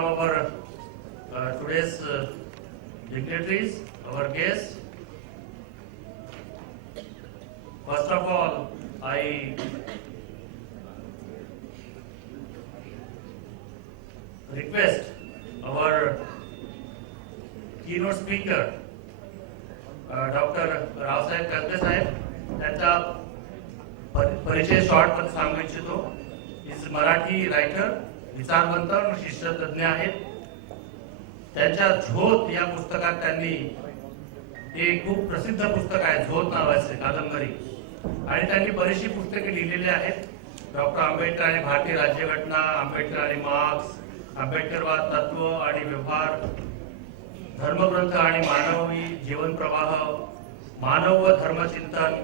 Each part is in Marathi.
of our today's dignitaries, our guests. First of all, I request our keynote speaker, Dr. Raosaheb Kasbe साहेब, त्यांचा परिचय शॉर्ट मध्ये सांगू इच्छितो. इज मराठी रायटर, विचारवंत आणि शिष्यतज्ञ आहेत. त्यांच्या झोत या पुस्तकात त्यांनी, हे खूप प्रसिद्ध पुस्तक आहे झोत नावाचे कादंबरी, आणि त्यांनी बरीचशी पुस्तके लिहिलेली आहेत. डॉक्टर आंबेडकर आणि भारतीय राज्यघटना, आंबेडकर आणि मार्क्स, आंबेडकरवाद तत्व आणि व्यवहार, धर्मग्रंथ आणि मानवी जीवन प्रवाह, मानव व धर्मचिंतन,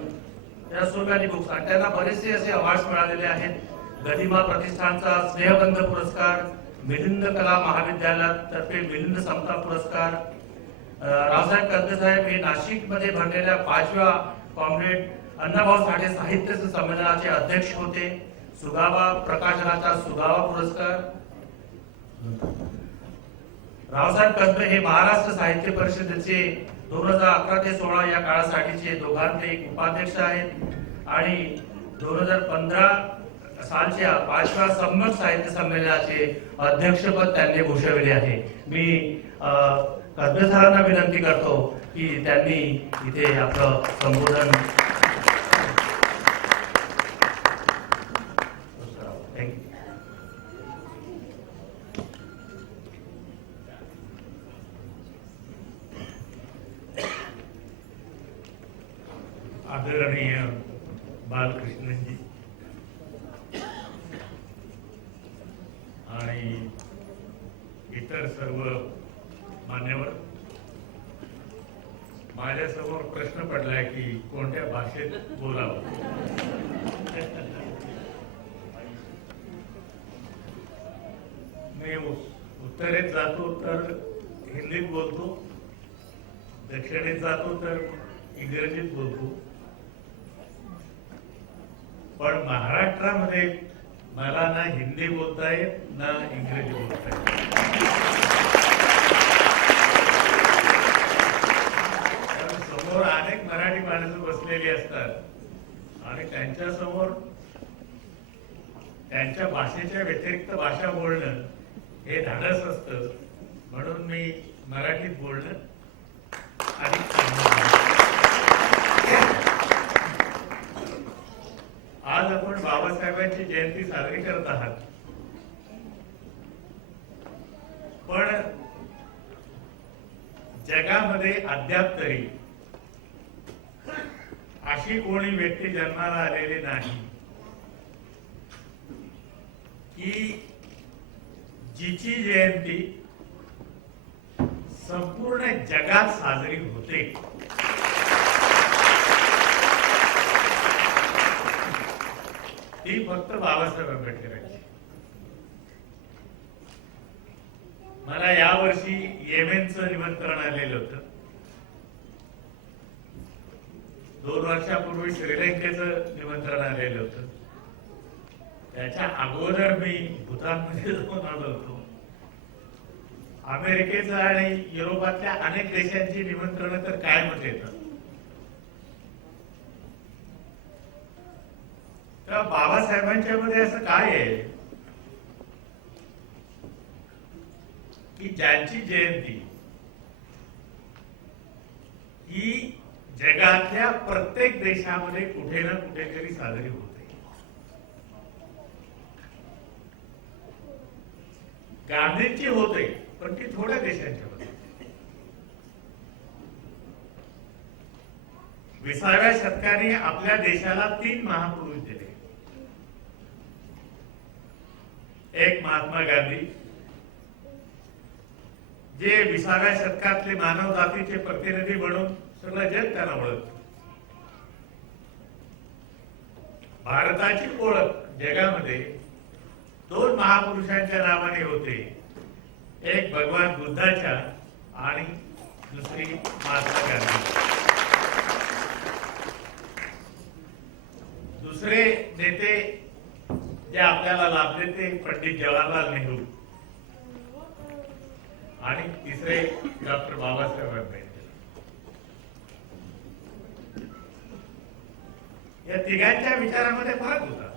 या सो मेनी बुक्स. आणि त्यांना बरेचसे असे अवॉर्ड्स मिळालेले आहेत. गदिमा प्रतिष्ठानचा स्नेहबंध पुरस्कार, मिलिंद कला महाविद्यालयातर्फे मिलिंद समता पुरस्कार. रावसाहेब कसबे साहेब हे नाशिकमध्ये भरलेल्या 5व्या कॉम्रेड अण्णाभाऊ साठे साहित्य संमेलनाचे अध्यक्ष होते. सुगावा प्रकाशनाचा सुगावा पुरस्कार. रावसाहेब कसबे हे महाराष्ट्र साहित्य परिषदेचे 2011 ते 16 या काळासाठीचे दोघांचे एक उपाध्यक्ष आहेत आणि 2015 सालच्या 5व्या सम्यक साहित्य संमेलनाचे अध्यक्षपद त्यांनी भूषविले आहे. मी कसबे सरांना विनंती करतो की त्यांनी इथे आपलं संबोधन. आदरणीय बालकृष्णजी आणि इतर सर्व मान्यवर, माझ्यासमोर प्रश्न पडलाय की कोणत्या भाषेत बोलावं. मी उत्तरेत जातो तर हिंदीत बोलतो, दक्षिणेत जातो तर इंग्रजीत बोलतो, पण महाराष्ट्रामध्ये मला ना हिंदी बोलता येत ना इंग्रजी बोलता येत. समोर अनेक मराठी माणसं बसलेली असतात आणि त्यांच्या समोर त्यांच्या भाषेच्या व्यतिरिक्त भाषा बोलणं हे धाडस असतं. म्हणून मी मराठीत बोलणं आणि आज आपण बाबासाहेबांची जयंती साजरी करत आहात, पण जगामध्ये अद्याप तरी अशी कोणी व्यक्ती जन्माला आलेली नाही की जिची जयंती संपूर्ण जगात साजरी होते. ती फक्त बाबासाहेब आंबेडकरांची. मला यावर्षी येमेनचं निमंत्रण आलेलं होतं. 2 वर्षापूर्वी श्रीलंकेचं निमंत्रण आलेलं होतं. त्याच्या अगोदर मी भूतानमध्ये जाऊन आलो होतो. अमेरिकेचं आणि युरोपातल्या अनेक देशांची निमंत्रण तर कायमच येतात. तर बाबासाहेबांच्या मध्ये असं काय आहे की ज्यांची जयंती ही जगातल्या प्रत्येक देशामध्ये कुठे ना कुठेतरी साजरी होते. गांधींची होते पण ती थोड्या देशांच्या मध्ये. 20व्या शतकाने आपल्या देशाला 3 महापुरुष दिले. एक महात्मा गांधी, जे 20व्या शतकातले मानव जातीचे प्रतिनिधी म्हणून सगळं जग त्यांना ओळखतं. भारताची ओळख जगामध्ये 2 महापुरुषांच्या नावाने होते. एक भगवान बुद्धाच्या आणि दुसरी महात्मा गांधी. दुसरे नेते जे आपल्याला लाभले ते पंडित जवाहरलाल नेहरू. आणि तिसरे डॉक्टर बाबासाहेब आंबेडकर. या तिघांच्या विचारामध्ये फरक होता,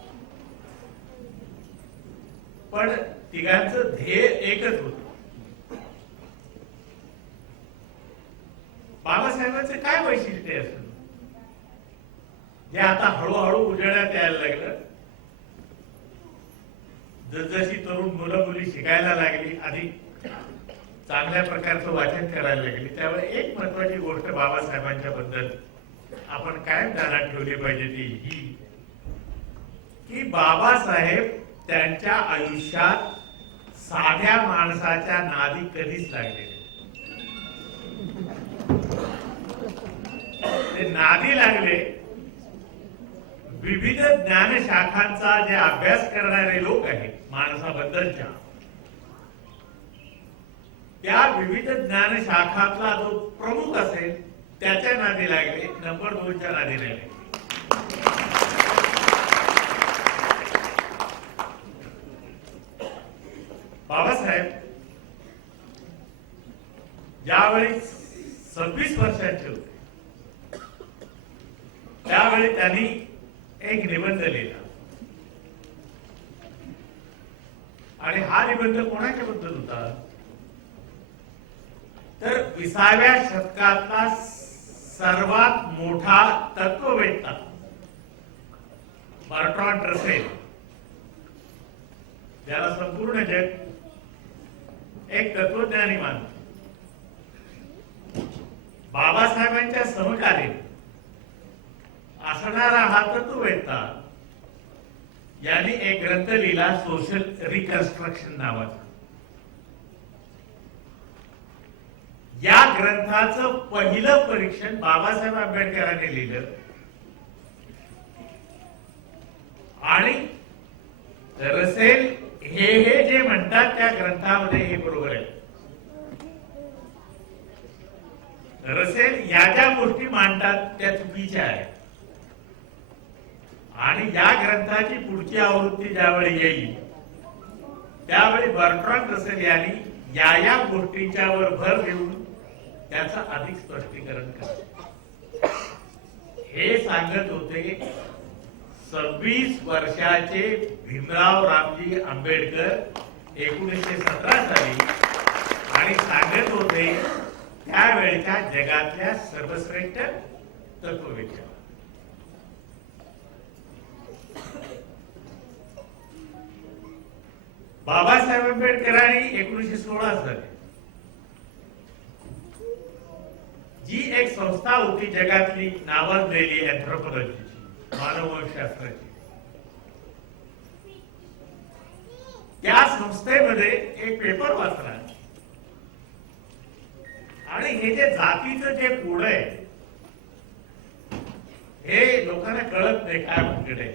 पण तिघांचं ध्येय एकच होतं. बाबासाहेबांचं काय वैशिष्ट्य असतं जे आता हळूहळू उजेडात यायला लागलं. जसजशी तरुण मुलं मुली शिकायला लागली, अधिक चांगल्या प्रकारचं वाचन करायला लागली, त्यावेळी एक महत्वाची गोष्ट बाबासाहेबांच्या बद्दल आपण कायम ध्यानात ठेवली पाहिजे ती ही की बाबासाहेब त्यांच्या आयुष्यात साध्या माणसाच्या नादी कधीच लागले नाही. ते नादी लागले विविध ज्ञानशाखांचा जे अभ्यास करणारे लोक आहेत माणसाबद्दलच्या, त्या विविध ज्ञानशाखातला जो प्रमुख असेल त्याच्या नादी लागले, नंबर 2च्या नादी लागले. बाबासाहेब ज्यावेळी 26 वर्षाचे होते त्यावेळी त्यांनी एक निबंध लिहिला, आणि हा निबंध कोणाच्या बद्दल होता तर 20व्या शतकातला सर्वात मोठा तत्ववेत्ता बर्ट्रांड रसेल, ज्याला संपूर्ण जग एक तत्वज्ञानी मानतो, बाबासाहेबांच्या समकालीन असणारा हा तत्ववेत्ता यांनी एक ग्रंथ लिहिला सोशल रिकन्स्ट्रक्शन नावाचा. या ग्रंथाचं पहिलं परीक्षण बाबासाहेब आंबेडकरांनी लिहिलं, आणि रसेल हे जे म्हणतात त्या ग्रंथामध्ये हे बरोबर आहे. रसेल या ज्या गोष्टी मांडतात त्या चुकीच्या आहेत, आणि या ग्रंथाची पुढची आवृत्ती ज्यावेळी येईल त्यावेळी बर्ट्रांड रसेल यांनी या गोष्टींच्यावर भर देऊन त्याचं अधिक स्पष्टीकरण करा. हे सांगत होते 26 वर्षाचे भीमराव रामजी आंबेडकर 1917 साली, आणि सांगत होते त्यावेळेच्या जगातल्या सर्वश्रेष्ठ तत्ववेत्ता. बाबासाहेब आंबेडकरांनी 1916 साली जी एक संस्था होती जगातली नावाजलेली अँथ्रोपॉलॉजीची, मानववंशशास्त्राची, त्या संस्थेमध्ये एक पेपर वाचला, आणि हे जे जातीचं जे कोड आहे हे लोकांना कळत नाही काय भानगड आहे,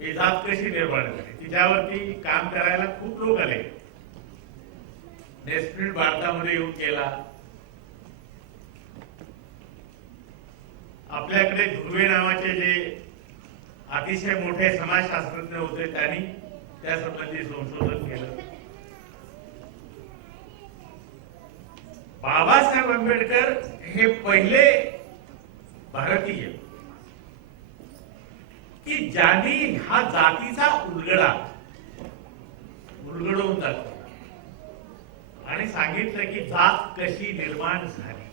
ही जात कशी निर्माण झाली. तिच्यावरती काम करायला खूप लोक आले. नेस्प्रिट भारतामध्ये येऊन केला. आपल्याकडे धुर्वे नावाचे जे अतिशय मोठे समाजशास्त्रज्ञ होते त्यांनी त्या संबंधी संशोधन केलं. बाबासाहेब आंबेडकर हे पहिले भारतीय की ज्यांनी हा जातीचा उलगडवून दाखवला आणि सांगितलं की जात कशी निर्माण झाली,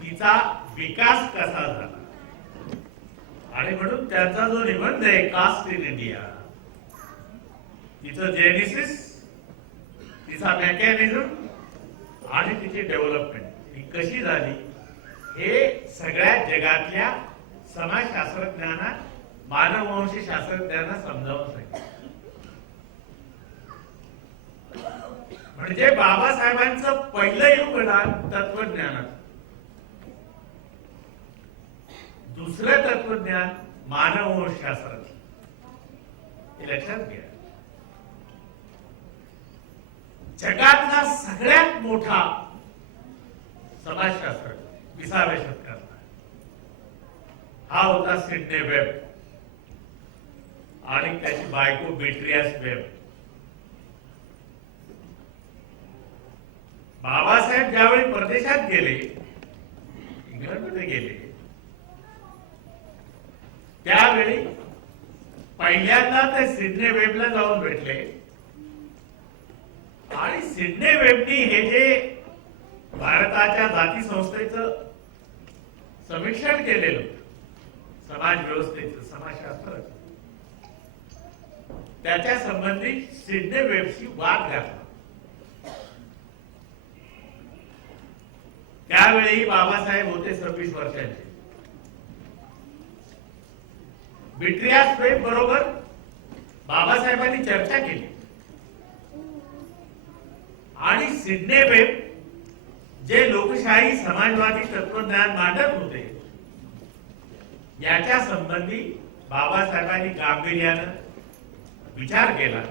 तिचा विकास कसा झाला. आणि म्हणून त्यांचा जो निबंध आहे कास्ट इन इंडिया, तिचं जेनेसिस, तिचा मेकॅनिझम आणि तिची डेव्हलपमेंट ही कशी झाली हे सगळ्या जगातल्या समाजशास्त्रज्ञांना, मानववंश शास्त्रज्ञांना समजावून सांगितलं. म्हणजे बाबासाहेबांचं पहिलं योगदान तत्वज्ञानात, दुसरं तत्वज्ञान मानववंशशास्त्राचं, हे लक्षात घ्या. जगातला सगळ्यात मोठा समाजशास्त्र 20व्या शतकातला हा होता सिडने वेब, आणि त्याची बायको बेट्रियास वेब. बाबासाहेब ज्यावेळी परदेशात गेले, इंग्लंडमध्ये गेले, त्यावेळी पहिल्यांदा ते सिडनी वेबला जाऊन भेटले आणि सिडनी वेबनी हे जे भारताच्या जाती संस्थेचं समीक्षण केलेलं समाज व्यवस्थेचं, समाजशास्त्राचं, त्याच्या संबंधी सिडनी वेबशी वाद घातला. त्यावेळी बाबासाहेब होते 26 वर्षांचे. बिट्रियास वेब बरोबर बाबासाहेबांनी चर्चा केली आणि सिडनी वेब जे लोकशाही समाजवादी तत्वज्ञान मांडत होते याच्या संबंधी बाबासाहेबांनी गांभीर्यानं विचार केला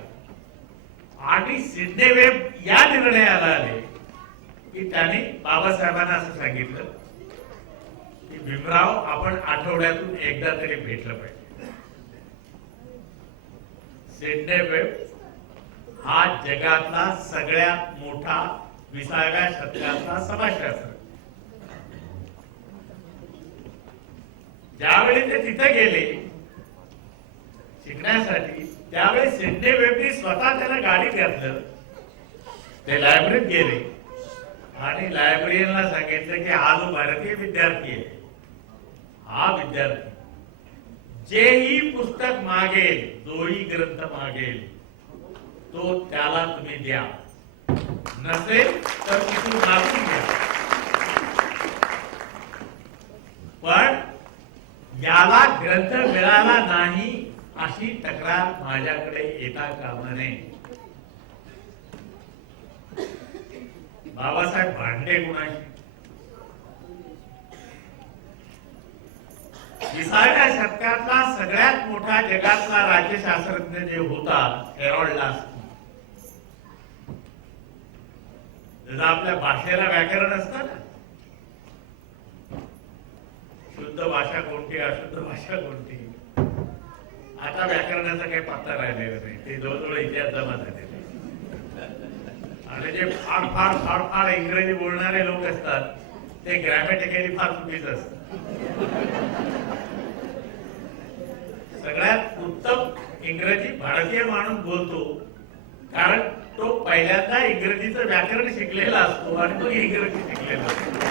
आणि सिडनी वेब या निर्णयाला आले की त्यांनी बाबासाहेबांना असं सांगितलं की भीमराव, आपण आठवड्यातून एकदा तरी भेटलं पाहिजे. सिडनी वेब हा जगातला सगळ्यात मोठा 20व्या शतकातला समाजशास्त्र. ज्यावेळी ते तिथे गेले शिकण्यासाठी, त्यावेळी सिडनी वेबनी स्वतः त्याला गाडीत घातलं, ते लायब्ररीत गेले आणि लायब्ररीयनला सांगितलं की हा जो भारतीय विद्यार्थी आहे, हा विद्यार्थी जेही पुस्तक मागेल, जोही ग्रंथ मागेल, तो त्याला तुम्ही द्या, नसेल तर तिथून मागून घ्या, पण याला ग्रंथ मिळाला नाही अशी तक्रार माझ्याकडे येता कामा नये. बाबासाहेब भांडले कुणाशी? 20व्या शतकातला सगळ्यात मोठा जगातला राज्यशास्त्रज्ञ जे होता हेरॉल्ड लास्की. जसं आपल्या भाषेला व्याकरण असतं ना, शुद्ध भाषा कोणती, अशुद्ध भाषा कोणती, आता व्याकरणाचा काही पत्ता राहिलेला नाही. ते जवळजवळ इतिहास जमा झालेले आणि जे फार फार फार फार इंग्रजी बोलणारे लोक असतात ते ग्रॅमॅटिकली फार चुकीचं असतं. सगळ्यात उत्तम इंग्रजी भारतीय माणूस बोलतो, कारण तो पहिल्यांदा इंग्रजीचं व्याकरण शिकलेला असतो आणि तो इंग्रजी शिकलेला असतो.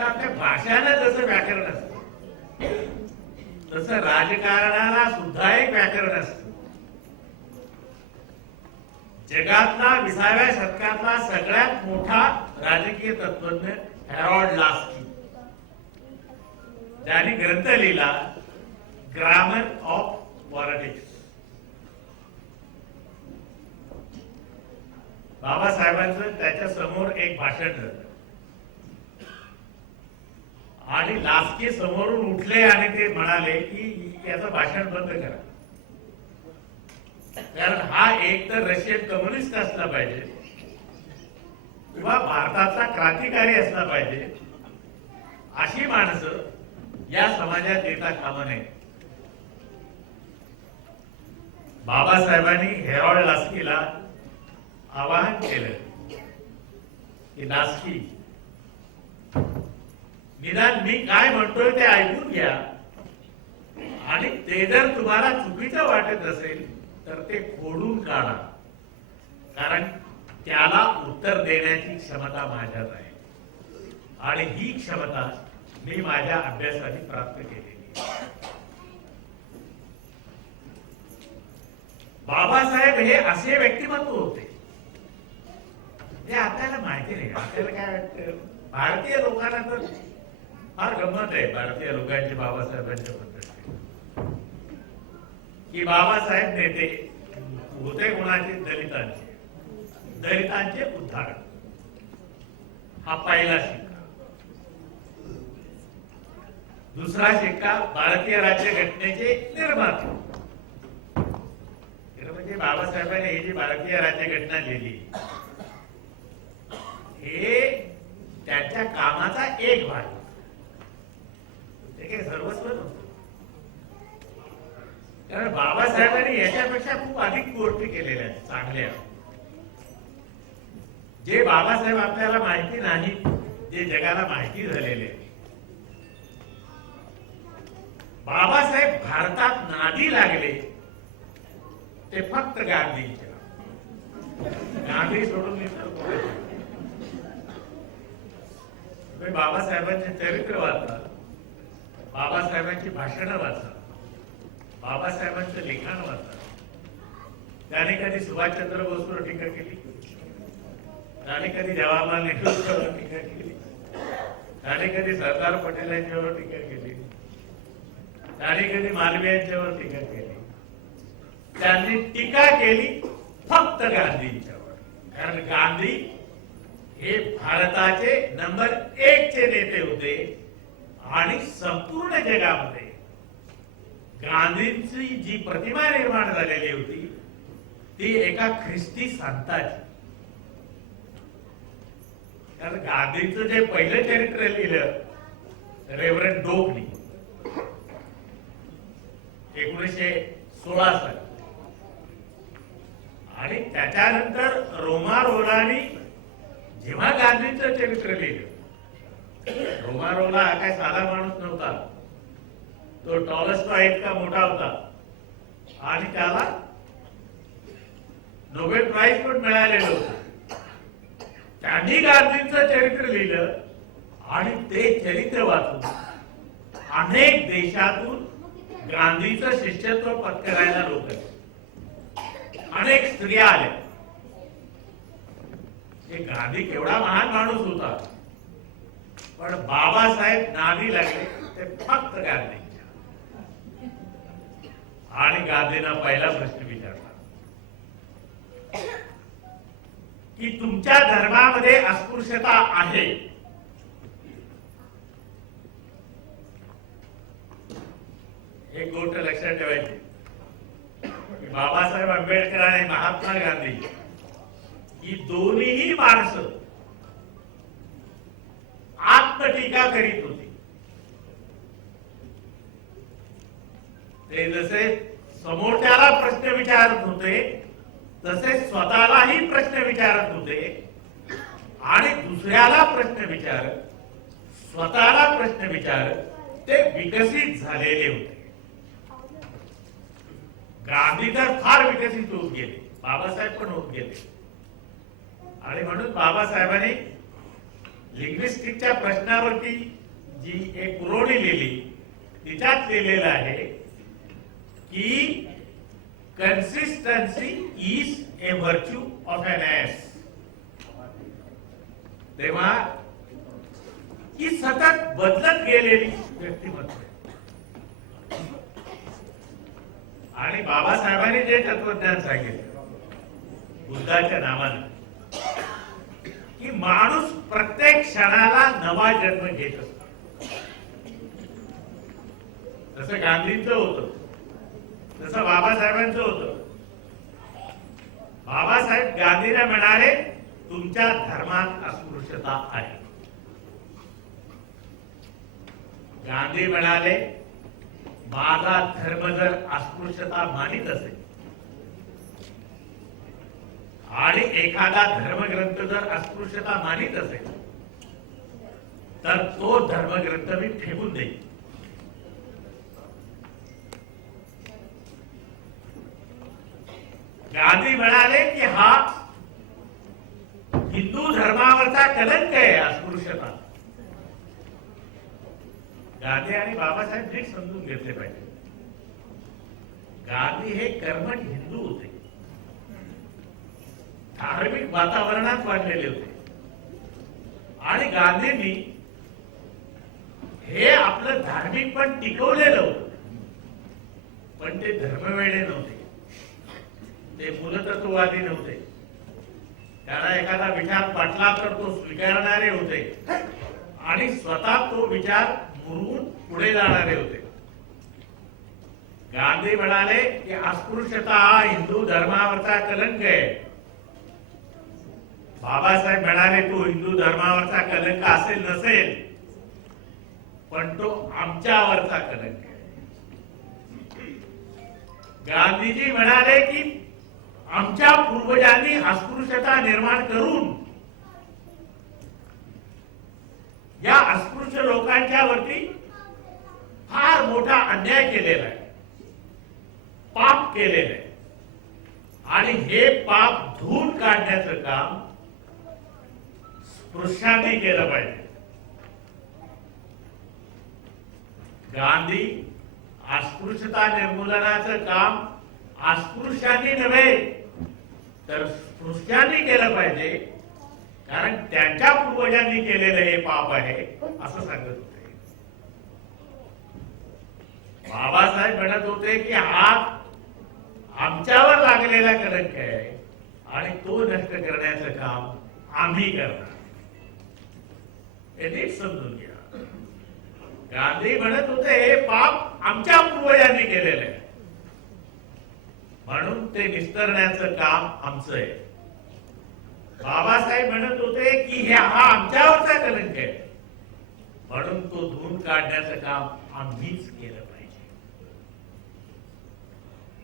आपल्या भाषाला जसं व्याकरण असतं तसं राजकारणाला सुद्धा एक व्याकरण असतं. जगातला 20व्या शतकातला सगळ्यात मोठा राजकीय तत्वज्ञ हेरॉल्ड लास्की, ज्यांनी ग्रंथ लिहिला ग्रामर ऑफ पॉलिटिक्स. बाबासाहेबांचं त्याच्या समोर एक भाषण झालं आणि लास्की समोरून उठले आणि ते म्हणाले की याचं भाषण बंद करा, कारण हा एक तर रशियन कम्युनिस्ट असला पाहिजे किंवा भारताचा क्रांतिकारी असला पाहिजे. अशी माणसं या समाजात येता कामा नये. बाबासाहेबांनी हेरॉल्ड लास्कीला आवाहन केलं की लास्की, निदान मी काय म्हणतोय ते ऐकून घ्या आणि ते जर तुम्हाला चुकीचं वाटत असेल तर ते खोडून काढा, कारण त्याला उत्तर देण्याची क्षमता माझ्यात आहे आणि ही क्षमता मी माझ्या अभ्यासाने प्राप्त केलेली. बाबासाहेब हे असे व्यक्तिमत्व होते जे आपल्याला माहिती नाही. आपल्याला काय वाटतं, भारतीय लोकांना तर फार गंमत आहे भारतीय लोकांची बाबासाहेबांच्या बद्दल, की बाबासाहेब नेते होते कोणाचे? दलितांचे. दलितांचे उद्धारक हा पहिला शिक्का. दुसरा शिक्का भारतीय राज्यघटनेचे निर्माते. म्हणजे बाबासाहेबांनी ही जी भारतीय राज्यघटना लिहिली हे त्याच्या कामाचा एक भाग, ते काही सर्वस्व नव्हतं. कारण बाबासाहेबांनी याच्यापेक्षा खूप अधिक गोष्टी केलेल्या आहेत चांगल्या, जे बाबासाहेब आपल्याला माहिती नाही, जे जगाला माहिती झालेले. बाबासाहेब भारतात नादी लागले ते फक्त गांधींच्या. गांधी सोडून इतर कोणाचे. तुम्ही बाबासाहेबांचे चरित्र वाचा, बाबासाहेबांची भाषणं वाचा, बाबासाहेबांचं लिखाण वाचा. त्याने कधी सुभाषचंद्र बोसवर टीका केली, त्याने कधी जवाहरलाल नेहरूंवर टीका केली, त्याने कधी सरदार पटेल यांच्यावर टीका केली, त्याने कधी मालवीय यांच्यावर टीका केली. त्यांनी टीका केली फक्त गांधींच्यावर. कारण गांधी हे भारताचे नंबर 1 चे नेते होते आणि संपूर्ण जगामध्ये गांधींची जी प्रतिमा निर्माण झालेली होती ती एका ख्रिस्ती संताची. कारण गांधींचं जे पहिलं चरित्र लिहिलं रेव्हरंड डोकनी 1916 साली, आणि त्याच्यानंतर रोमारोलानी जेव्हा गांधींचं चरित्र लिहिलं, रोमारोला हा काय साधा माणूस नव्हता, तो टॉलस्टॉय इतका मोठा होता आणि त्याला नोबेल प्राइज पण मिळालेलं होतं. त्यांनी गांधींचं चरित्र लिहिलं आणि ते चरित्र वाचून अनेक देशातून गांधीचं शिष्यत्व पत्करायला लोक, अनेक स्त्रिया आल्या. हे गांधी केवढा महान माणूस होता, पण बाबासाहेब नादी लागले ते फक्त गांधींच्या. आणि गांधींना पहिला प्रश्न विचारला की तुमच्या धर्मामध्ये अस्पृश्यता आहे, एक गोष्ट लक्षात ठेवायची. बाबासाहेब आंबेडकर आणि महात्मा गांधी ही दोन्हीही माणसं आत्मटीका करीत होती. ते जसे समोरच्याला प्रश्न विचारत होते तसे स्वतःलाही प्रश्न विचारत होते आणि दुसऱ्याला प्रश्न विचारत, स्वतःला प्रश्न विचारत ते विकसित झालेले होते. गांधी तर फार विकसित होत गेले, बाबासाहेब पण होत गेले. आणि म्हणून बाबासाहेबांनी लिंग्विस्टिकच्या प्रश्नावरती जी एक पुरवणी लिहिली तिच्यात लिहिलेलं आहे की consistency is a virtue of an ass. तेव्हा ही सतत बदलत गेलेली व्यक्तिमत्व. आणि बाबासाहेबांनी जे तत्वज्ञान सांगितलं बुद्धाच्या नावानं की माणूस प्रत्येक क्षणाला नवा जन्म घेत असतो. जसं गांधींचं होतं तसं बाबासाहेबांचं होतं. बाबासाहेब गांधींना म्हणाले तुमच्या धर्मात अस्पृश्यता आहे. गांधी म्हणाले माझा धर्म जर अस्पृश्यता मानित असेल आणि एखादा धर्मग्रंथ जर अस्पृश्यता मानित असेल तर तो धर्मग्रंथ मी फेकून देईन. गांधी म्हणाले की हा हिंदू धर्मावरचा कलंक आहे अस्पृश्यता. गांधी आणि बाबासाहेब नीट समजून घेतले पाहिजे. गांधी हे कर्मठ हिंदू होते, धार्मिक वातावरणात वाढलेले होते आणि गांधींनी हे आपलं धार्मिक पण टिकवलेलं होतं. पण ते धर्मवेडे नव्हते, ते मूलतत्ववादी नव्हते. त्याला एखादा विचार पटला तर तो स्वीकारणारे होते आणि स्वतः तो विचार मुरून पुढे जाणारे होते. गांधी म्हणाले की अस्पृश्यता हा हिंदू धर्मावरचा कलंक आहे. बाबासाहेब म्हणाले तो हिंदू धर्मावरचा कलंक असेल नसेल पण तो आमच्यावरचा कलंक आहे. गांधीजी म्हणाले की आमच्या पूर्वजांनी अस्पृश्यता निर्माण करून या अस्पृश्य लोकांच्या वरती फार मोठा अन्याय केलेला आहे, पाप केलेलं आहे आणि हे पाप धुवून काढण्याचं काम स्पृश्यांनी केलं पाहिजे. गांधी अस्पृश्यता निर्मूलनाचं काम अस्पृश्यांनी नव्हे तर स्पृश्यांनी केलं पाहिजे, कारण त्यांच्या पूर्वजांनी केलेलं हे पाप आहे असं सांगत होते. बाबासाहेब म्हणत होते की हा आमच्यावर लागलेला कलंक आहे आणि तो नष्ट करण्याचं काम आम्ही करणार. हे नीट समजून घ्या. गांधी म्हणत होते हे पाप आमच्या पूर्वजांनी केलेलं आहे म्हणून ते निस्तरण्याचं काम आमचं आहे. बाबासाहेब म्हणत होते की हे हा आमच्यावरचा कलंक आहे म्हणून तो धुवून काढण्याचं काम आम्हीच केलं पाहिजे.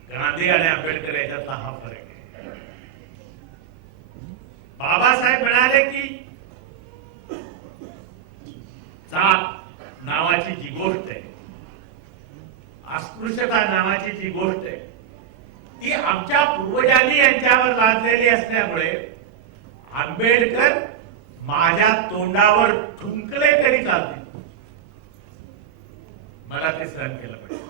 गांधी आणि आंबेडकर याच्यातला हा फरक आहे. बाबासाहेब म्हणाले की जात नावाची जी गोष्ट आहे, अस्पृश्यता नावाची जी गोष्ट आहे, ती आमच्या पूर्वजांनी यांच्यावर लादलेली असल्यामुळे आंबेडकर माझ्या तोंडावर थुंकले तरी चालते, मला ते सहन केलं पाहिजे.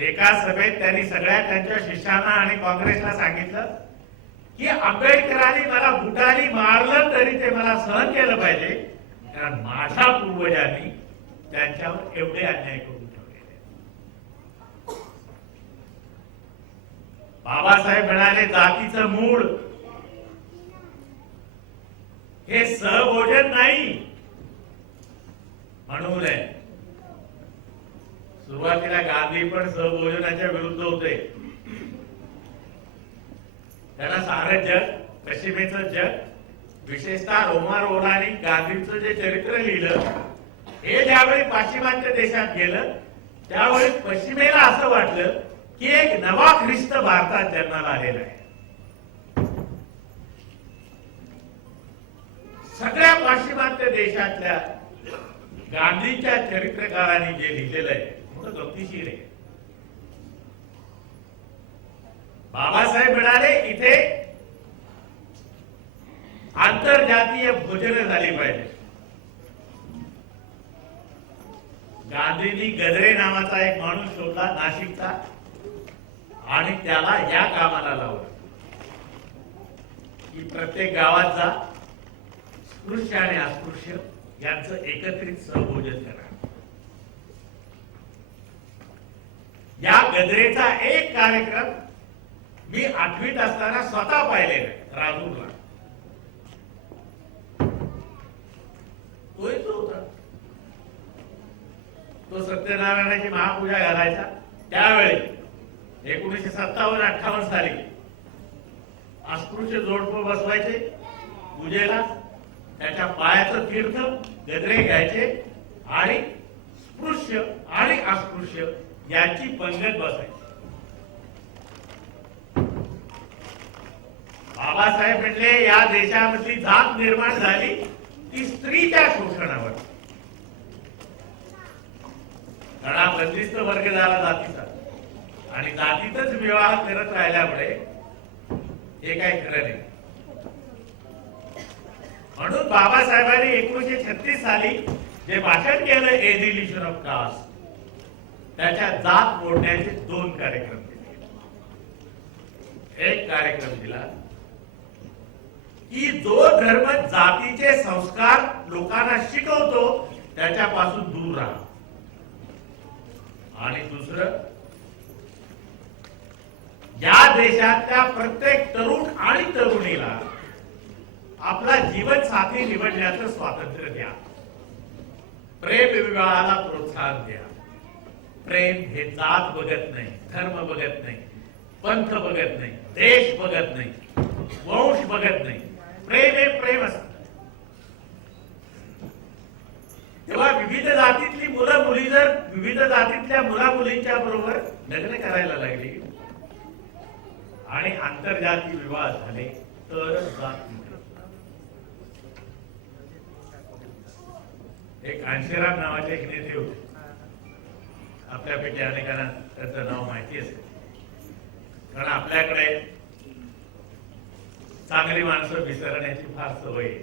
एका सभेत त्यांनी सगळ्या त्यांच्या शिष्यांना आणि काँग्रेसला सांगितलं की आंबेडकरांनी मला बुटाने मारलं तरी ते मला सहन केलं पाहिजे, कारण माझ्या पूर्वजांनी त्यांच्यावर एवढे अन्याय करून ठेवलेले. बाबासाहेब म्हणाले जातीचं मूळ हे सहभोजन नाही म्हणून आहे. सुरुवातीला गांधी पण सहभोजनाच्या विरुद्ध होते. त्यांना सारं जग, पश्चिमेचं जग, विशेषतः रोमारोलांनी गांधींचं जे चरित्र लिहिलं हे ज्यावेळी पाश्चिमात्य देशात गेलं त्यावेळी पश्चिमेला असं वाटलं की एक नवा ख्रिस्त भारतात जन्माला आलेला आहे. सगळ्या पाश्चिमात्य देशातल्या गांधींच्या चरित्रकारांनी जे लिहिलेलं आहे मोठं गमतीशीर आहे. बाबासाहेब म्हणाले इथे आंतरजातीय भोजन झाली पाहिजे. गांधींनी गद्रे नावाचा एक माणूस शोधला नाशिकचा आणि त्याला या कामाला लावलं की प्रत्येक गावात जा, स्पृश्य आणि अस्पृश्य यांचं एकत्रित सहभोजन करा. या गद्रेचा एक कार्यक्रम मी 8वीत असताना स्वतः पाहिलेला आहे राजूरला. तोच होता. तो सत्यनारायणाची महापूजा घालायचा. त्यावेळी 1957-58 साली अस्पृश्य जोडपं बसवायचे पूजेला, त्याच्या पायाचं तीर्थ गजरे घ्यायचे आणि स्पृश्य आणि अस्पृश्य यांची पंगत बसायची. बाबासाहेब म्हटले या देशामधली जात निर्माण झाली ती स्त्रीच्या शोषणावर. घडा बंदिस्त वर्ग झाला जातीचा आणि जातीतच विवाह करत राहिल्यामुळे हे काही खरं नाही. म्हणून बाबासाहेबांनी 1936 साली जे भाषण केलं एडिलिशन ऑफ कास्ट, त्याच्या जात मोडण्याचे 2 कार्यक्रम दिले. एक कार्यक्रम दिला की जो धर्म जातीचे संस्कार लोकांना शिकवतो त्याच्यापासून दूर राहा, आणि दुसरं या देशातल्या प्रत्येक तरुण आणि तरुणीला आपला जीवन साथी निवडण्याचं स्वातंत्र्य द्या. प्रेम विवाहाला प्रोत्साहन द्या. प्रेम हे जात बघत नाही, धर्म बघत नाही, पंथ बघत नाही, देश बघत नाही, वंश बघत नाही. प्रेम हे प्रेम असत. तेव्हा विविध जातीतली मुलं मुली जर विविध जातीतल्या मुला मुलींच्या बरोबर लग्न करायला लागली आणि आंतरजातीय विवाह झाले तर जात एक कांशीराम नावाचे एक नेते होते, आपल्यापैकी अनेकांना त्याचं नाव माहिती असेल, कारण आपल्याकडे चांगली माणसं विसरण्याची फार सवय आहे.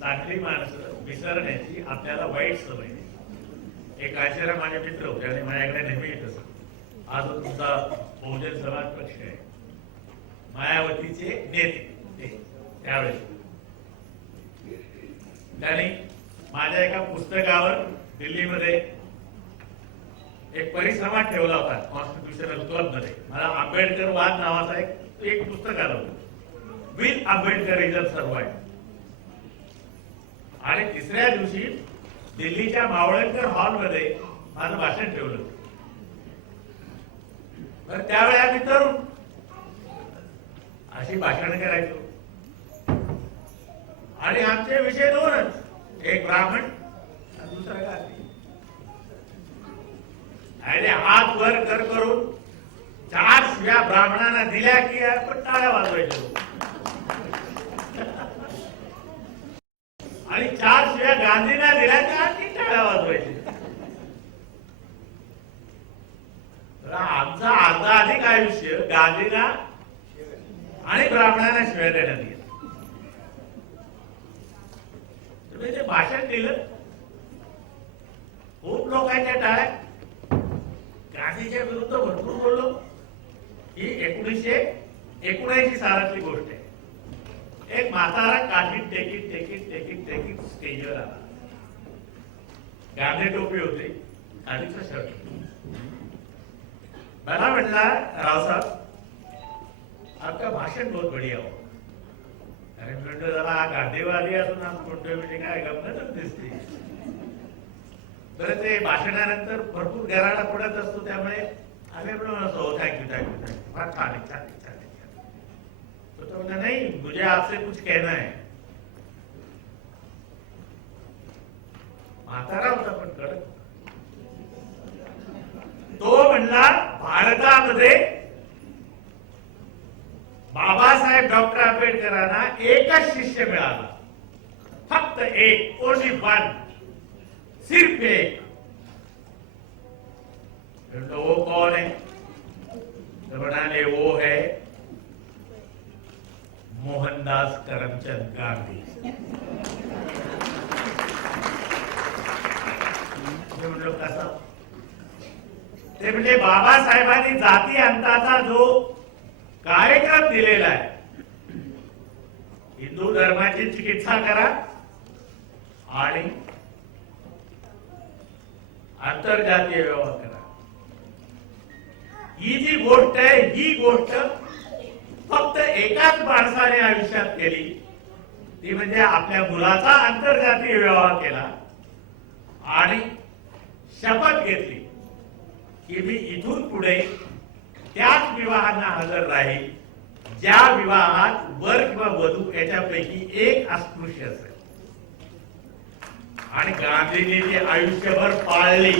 चांगली माणसं विसरण्याची आपल्याला वाईट सवय आहे. एक कांशीराम माझे मित्र होते आणि माझ्याकडे नेहमी येत असत. आज तुमचा बहुजन समाज पक्ष आहे, मायावतीचे नेते त्यावेळेस त्यांनी माझ्या एका पुस्तकावर दिल्लीमध्ये एक परिसंवाद ठेवला होता कॉन्स्टिट्यूशनल क्लब मध्ये. मला आंबेडकर वाद नावाचा एक पुस्तक आलं होतं, विथ आंबेडकरिझम सर्वाइव्ह. आणि तिसऱ्या दिवशी दिल्लीच्या मावळकर हॉलमध्ये माझं भाषण ठेवलं. तर त्यावेळी आम्ही तरुण अशी भाषण करायचो आणि आमचे विषय दोनच, एक ब्राह्मण आणि दुसरा गादी. आणि हात वर कर करून 4 शिव्या ब्राह्मणांना दिल्या की आपण टाळ्या वाजवायचो आणि 4 शिव्या गांधींना दिल्या की आणखी टाळ्या वाजवायचे. तर आमचा अर्धा अधिक आयुष्य गांधींना आणि ब्राह्मणांना शिव्या देण्यात गेलं. तुम्ही ते भाषण दिलं, खूप लोकांच्या टाळ्या. गांधीच्या विरुद्ध भरपूर बोललो. ही 1979 सालातली गोष्ट आहे. एक म्हातारा काठीत टेकीत स्टेजवर आला. गांधी टोपी होती, खालीचा शर्ट. मला म्हटला, राव साहब आपका भाषण बहुत बढ़िया हो. अरे म्हणतो, जरा गांधीवादी असून आपण म्हणतोय म्हणजे काय गमतच दिसते. तर ते भाषणानंतर भरपूर गराडा पडत असतो, त्यामुळे आम्ही म्हणून असो थँक्यू फार छान छान. तो म्हणला, नाही मुझे आपसे कुछ कहना है. म्हातारा होता पण कडक. तो म्हणला, भारतामध्ये बाबासाहेब डॉक्टर आंबेडकरांना एकच शिष्य मिळाला, फक्त एक, ओनली वन, सिर्फ एक. तो वो कौन है? तो म्हणाले, वो है मोहनदास करमचंद गांधी. म्हणलो कसं? ते म्हणजे बाबासाहेबांनी जाती अंताचा जो कार्यक्रम दिलेला आहे, हिंदू धर्माची चिकित्सा करा आणि आंतरजातीय व्यवहार करा. ही जी गोष्ट आहे, ही गोष्ट फक्त एकाच माणसाने आयुष्यात केली, ती म्हणजे आपल्या मुलाचा आंतरजातीय व्यवहार केला आणि शपथ घेतली की मी इथून पुढे त्याच विवाहांना हजर राहील ज्या विवाहात वर किंवा वधू याच्यापैकी एक अस्पृश्य असेल. आणि गांधींनी जी आयुष्यभर पाळली,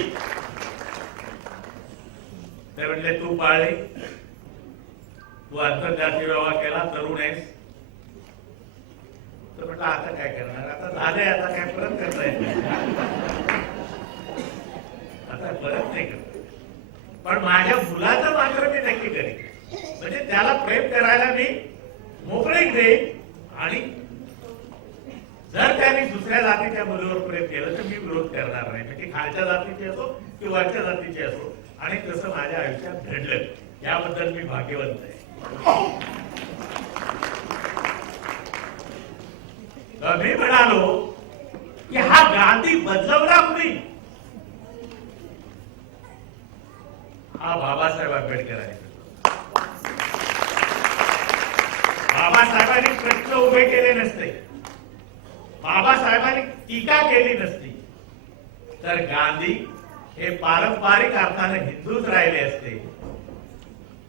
ते म्हणले तू पाळली, तू आंतरजातीय व्यवहार केला, तरुण आहेस. तर म्हटलं आता काय करणार, आता झालंय, आता काय परत करता येत नाही, आता परत नाही करता. पण माझ्या मुलाचं मात्र मी नक्की करेन, म्हणजे त्याला प्रेम करायला मी मोकळीक देईन. आणि जर त्याने दुसऱ्या जातीच्या मुलीवर प्रेम केलं तर मी विरोध करणार नाही, म्हणजे खालच्या जातीची असो किंवा वरच्या जातीची असो. आणि तसं माझ्या आयुष्यात घडलं, याबद्दल मी भाग्यवंत आहे. मी म्हणालो की हा गांधी बदलवला कुणी? हा बाबासाहेब आंबेडकर आहे. बाबासाहेबांनी प्रश्न उभे केले नसते, बाबासाहेबांनी टीका केली नसती, तर गांधी हे पारंपरिक अर्थाने हिंदूच राहिले असते.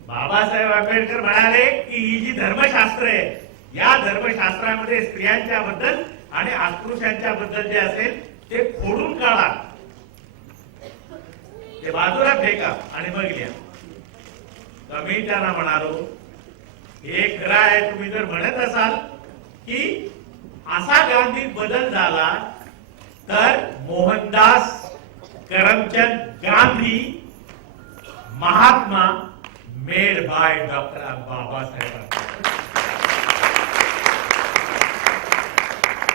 बाबासाहेब आंबेडकर म्हणाले की ही जी धर्मशास्त्र आहे, या धर्मशास्त्रामध्ये स्त्रियांच्या बद्दल आणि अस्पृश्यांच्या बद्दल जे असेल ते फोडून काढा, ते बाजूला फेका आणि मग लिहा. तर मी त्यांना म्हणालो, हे खरं आहे, तुम्ही जर म्हणत असाल की असा गांधी बदल झाला तर Mohandas Karamchand Gandhi Mahatma made by doctor Babasaheb Ambedkar.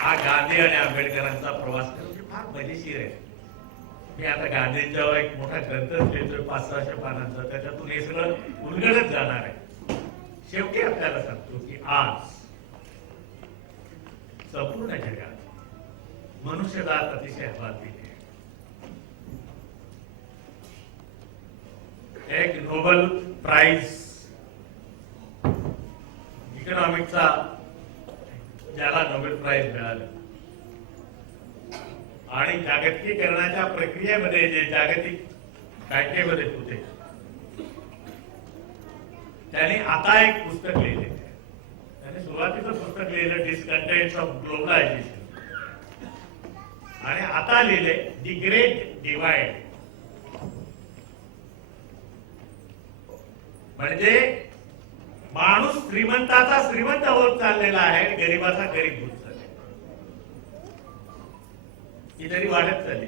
हा गांधी आणि आंबेडकरांचा प्रवास म्हणजे फार मजेशीर आहे. मी आता गांधींच्यावर एक मोठा ग्रंथच लिहितोय 500-600 पानांचा, त्याच्यातून हे सगळं उलगडत जाणार आहे. शेवटी आपल्याला सांगतो की आज संपूर्ण जगात मनुष्यजात अतिशय हवालदिल आहे. एक नोबेल प्राइज इकॉनॉमिक्सचा ज्याला नोबेल प्राइज मिळालं आणि जागतिकीकरणाच्या प्रक्रियेमध्ये जे जागतिक बँकेमध्ये होते, त्यांनी आता एक पुस्तक लिहिले. त्यांनी सुरुवातीचं पुस्तक लिहिलं डिस्कंटेंट्स ऑफ ग्लोबलायझेशन आणि आता लिहिले दी ग्रेट डिवाइड. म्हणजे माणूस श्रीमंताचा श्रीमंत होत चाललेला आहे, गरीबाचा गरीब होत चाललेला, ही तरी वाढत चालली.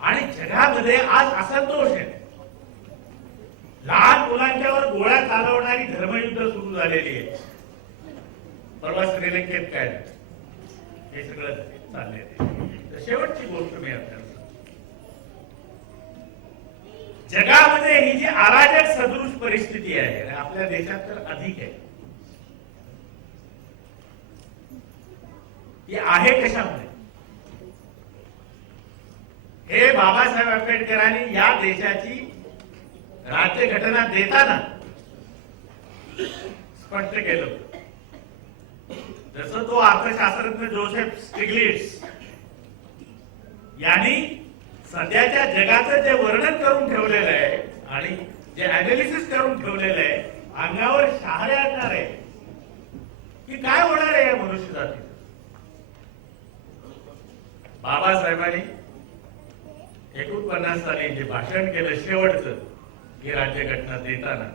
आणि जगामध्ये आज असंतोष आहे. लहान मुलांच्यावर गोळ्या चालवणारी धर्मयुद्ध सुरू झालेली आहे. परवा श्रीलंकेत काय हे सगळं चाललेलं. शेवटची गोष्ट मी आपल्याला जगामध्ये ही जी अराजक सदृश परिस्थिती आहे आणि आपल्या देशात तर अधिक आहे, ही आहे कशामुळे? हे बाबासाहेब आंबेडकरांनी या देशाची राज्यघटना देताना स्पष्ट केलं. जसं तो अर्थशास्त्रज्ञ जोसेफ स्टिग्लिट्स यांनी सध्याच्या जगाचं जे वर्णन करून ठेवलेलं आहे आणि जे अनालिसिस करून ठेवलेलं आहे, अंगावर शहारे आणणार आहे की काय होणार आहे या मनुष्य जाती. बाबासाहेबांनी 49 साली जे भाषण केलं शेवटचं, ही राज्यघटना देताना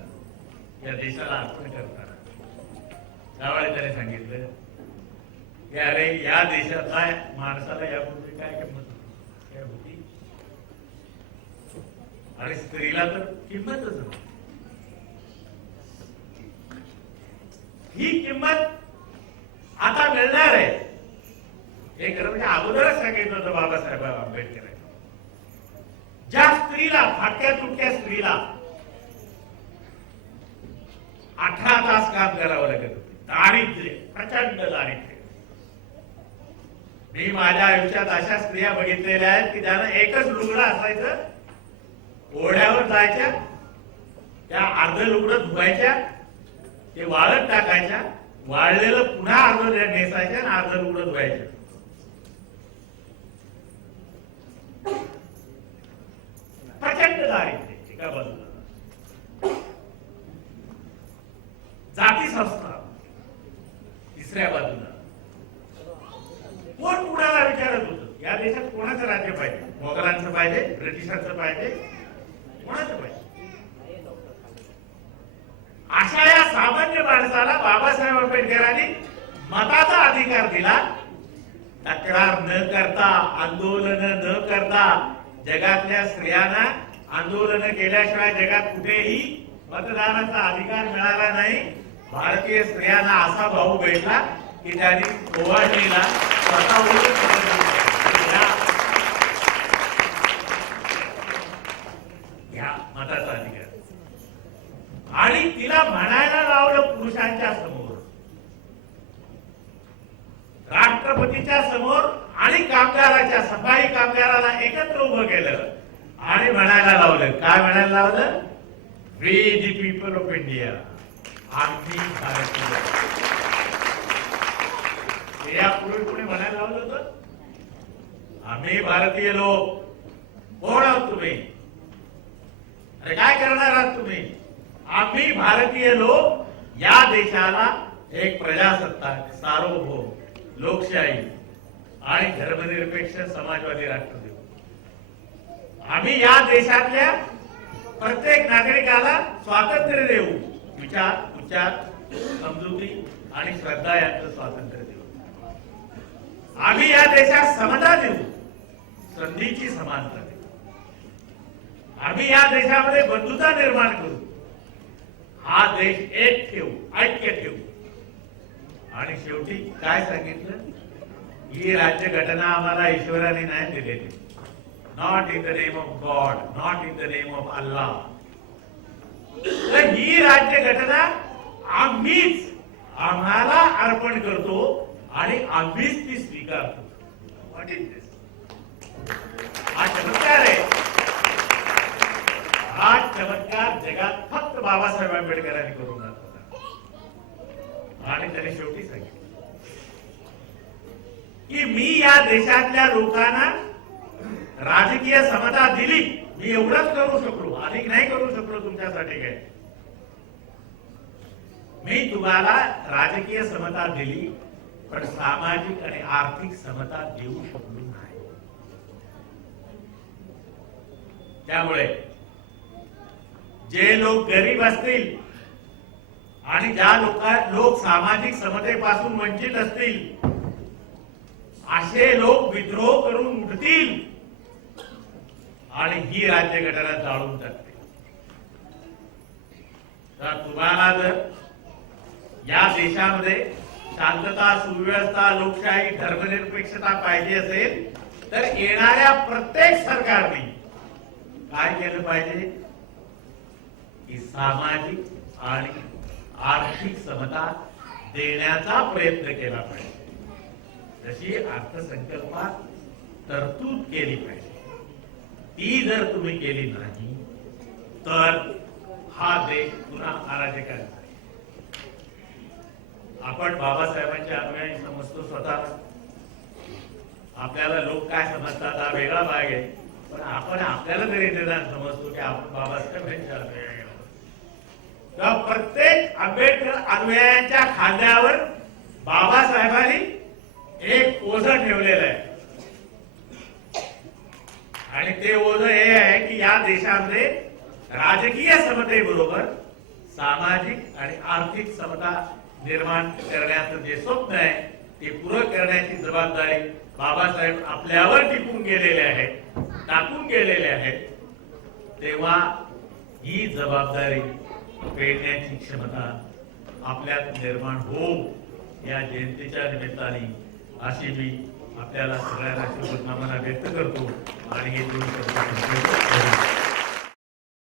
या देशाला अर्पण करताना, त्यावेळी त्याने सांगितलं की अरे या देशातल्या माणसाला यापूर्वी काय किंमत होती आणि स्त्रीला तर किंमतच नव्हती. ही किंमत आता मिळणार आहे हे खरं म्हणजे अगोदरच सांगितलं होतं बाबासाहेब आंबेडकर. ज्या स्त्रीला, फाटक्या तुटक्या स्त्रीला 18 तास काम करावं लागत होते, दारिद्र्य, प्रचंड दारिद्र्य. मी माझ्या आयुष्यात अशा स्त्रिया बघितलेल्या आहेत की ज्यांना एकच लुगडं असायचं, ओढ्यावर जायच्या, त्या अर्ध लुगडं धुवायच्या, ते वाळत टाकायच्या, वाळलेलं पुन्हा अर्ध नेसायच्या आणि अर्ध लुगडं धुवायच्या. प्रचंड दारिद्र्य एका बाजूला, जाती संस्था तिसऱ्या बाजूला. कोण कुणाला विचारत होतं या देशात कोणाचं राज्य पाहिजे? मोगलांचं पाहिजे, ब्रिटिशांचं पाहिजे, कोणाचं पाहिजे? अशा या सामान्य माणसाला बाबासाहेब आंबेडकरांनी मताचा अधिकार दिला. तक्रार न करता, आंदोलन न करता, जगातल्या स्त्रियांना आंदोलन केल्याशिवाय जगात कुठेही मतदानाचा अधिकार मिळाला नाही. भारतीय स्त्रियांना असा भाऊ भेटला की त्यांनी गोवानीला या मताचा अधिकार आणि तिला म्हणायला लावलं पुरुषांच्या समोर, राष्ट्रपतीच्या समोर आणि कामगाराच्या, सफाई कामगाराला एकत्र उभं केलं आणि म्हणायला लावलं. काय म्हणायला लावलं? We the people of India, आम्ही भारतीय. यापूर्वी कोणी म्हणायला लावलं होतं? आम्ही भारतीय लोक. कोण आहोत तुम्ही? अरे काय करणार आहात तुम्ही? आम्ही भारतीय लोक या देशाला एक प्रजासत्ताक, सार्वभौम, लोकशाही आणि धर्मनिरपेक्ष समाजवादी राष्ट्र देऊ. आम्ही या देशातल्या प्रत्येक नागरिकाला स्वातंत्र्य देऊ. विचार, उच्चार, समजुती आणि श्रद्धा यांचं स्वातंत्र्य देऊ. आम्ही या देशात समता देऊ, संधीची समानता देऊ. आम्ही या देशामध्ये बंधुता निर्माण करू. हा देश एक ठेवू, ऐक्य ठेवू. आणि शेवटी काय सांगितलं? ही राज्यघटना आम्हाला ईश्वराने नाही दिलेली. Not in the name of God, not in the name of Allah. तर ही राज्यघटना आम्हीच आम्हाला अर्पण करतो आणि आम्हीच ती स्वीकारतो. व्हॉट इज दिस? हा चमत्कार आहे. हा चमत्कार जगात फक्त बाबासाहेब आंबेडकरांनी करून दाखवला. आणि त्याने शेवटी सांगितलं की मी या देशातल्या लोकांना राजकीय समता दिली. मी एवढंच करू शकलो, अधिक नाही करू शकलो तुमच्यासाठी. काय मी तुम्हाला राजकीय समता दिली, पण सामाजिक आणि आर्थिक समता देऊ शकलो नाही. त्यामुळे जे लोक गरीब असतील आणि ज्या लोक सामाजिक समतेपासून वंचित असतील, असे लोक विद्रोह करून उठतील आणि ही राज्यघटना जाळून टाकतील. तर तुम्हाला जर या देशामध्ये शांतता, सुव्यवस्था, लोकशाही, धर्मनिरपेक्षता पाहिजे असेल तर येणाऱ्या प्रत्येक सरकारने काय केलं पाहिजे की सामाजिक आणि आर्थिक समता देण्याचा प्रयत्न केला पाहिजे. जशी अर्थसंकल्पात तरतूद केली पाहिजे. ती जर तुम्ही केली नाही तर हा देश पुन्हा अराजकात जाईल. आपण बाबासाहेबांच्या अनुयायी समजतो स्वतः. आपल्याला लोक काय समजतात हा वेगळा भाग आहे, पण आपण आपल्याला तरी निदान समजतो की आपण बाबासाहेबांच्या अनुयायी आहोत. तर प्रत्येक आंबेडकर अनुयायांच्या खांद्यावर बाबासाहेबांनी एक ओझं ठेवलेलं आहे. आणि ते ओझं हे आहे की या देशामध्ये राजकीय समतेबरोबर सामाजिक आणि आर्थिक समता निर्माण करण्याचं जे स्वप्न आहे ते पूर्ण करण्याची जबाबदारी बाबासाहेब आपल्यावर टिकून गेलेले आहेत, टाकून गेलेले आहेत. तेव्हा ही जबाबदारी पेलण्याची क्षमता आपल्यात निर्माण हो या जयंतीच्या निमित्ताने अशी मी आपल्याला सगळ्यांना शुभकामना व्यक्त करतो आणि हे दोन शब्द